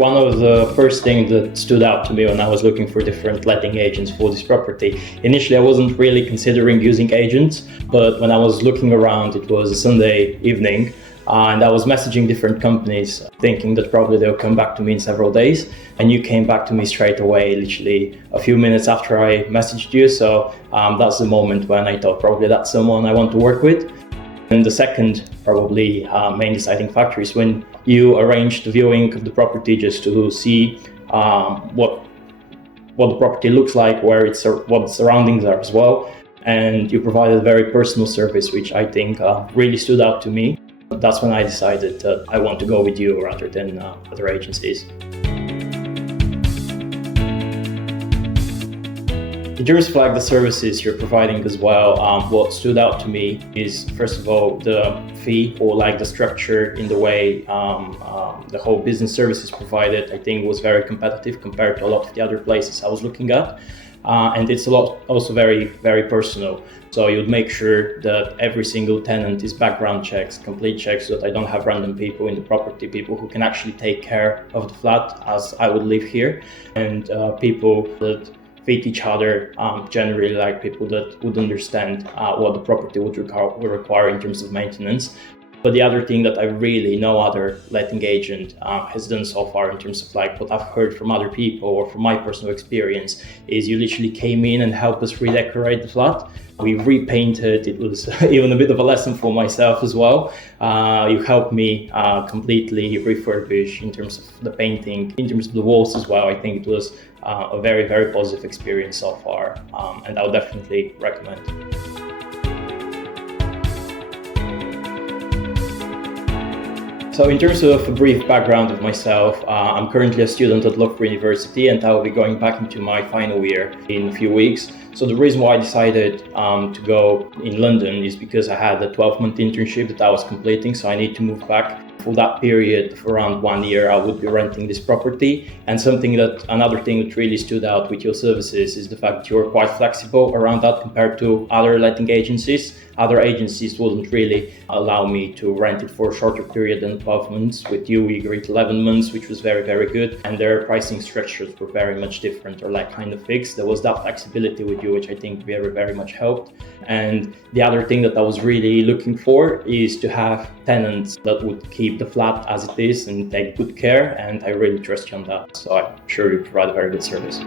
One of the first things that stood out to me when I was looking for different letting agents for this property, initially I wasn't really considering using agents, but when I was looking around, it was a Sunday evening, and I was messaging different companies thinking that probably they'll come back to me in several days, and you came back to me straight away, literally a few minutes after I messaged you. So that's the moment when I thought probably that's someone I want to work with. And the second, probably main deciding factor is when you arrange the viewing of the property just to see what the property looks like, what the surroundings are as well. And you provided a very personal service, which I think really stood out to me. That's when I decided that I want to go with you rather than other agencies. In terms of the services you're providing as well, what stood out to me is, first of all, the fee or the structure in the way the whole business services provided, I think was very competitive compared to a lot of the other places I was looking at. And it's also very, very personal. So you'd make sure that every single tenant is background checks, complete checks, so that I don't have random people in the property, people who can actually take care of the flat as I would live here, and people that fit each other, generally like people that would understand what the property would require in terms of maintenance. But the other thing that I really no other letting agent has done so far in terms of what I've heard from other people or from my personal experience is you literally came in and helped us redecorate the flat. We repainted. It was even a bit of a lesson for myself as well. You helped me completely refurbish in terms of the painting, in terms of the walls as well. I think it was a very, very positive experience so far, and I would definitely recommend. So in terms of a brief background of myself, I'm currently a student at Loughborough University, and I will be going back into my final year in a few weeks. So the reason why I decided to go in London is because I had a 12-month internship that I was completing, so I need to move back. For that period, for around 1 year, I would be renting this property. And another thing that really stood out with your services is the fact that you're quite flexible around that compared to other letting agencies. Other agencies wouldn't really allow me to rent it for a shorter period than 12 months. With you, we agreed 11 months, which was very, very good. And their pricing structures were very much different or kind of fixed. There was that flexibility with you, which I think very, very much helped. And the other thing that I was really looking for is to have tenants that would keep the flat as it is and take good care. And I really trust you on that. So I'm sure you provide a very good service.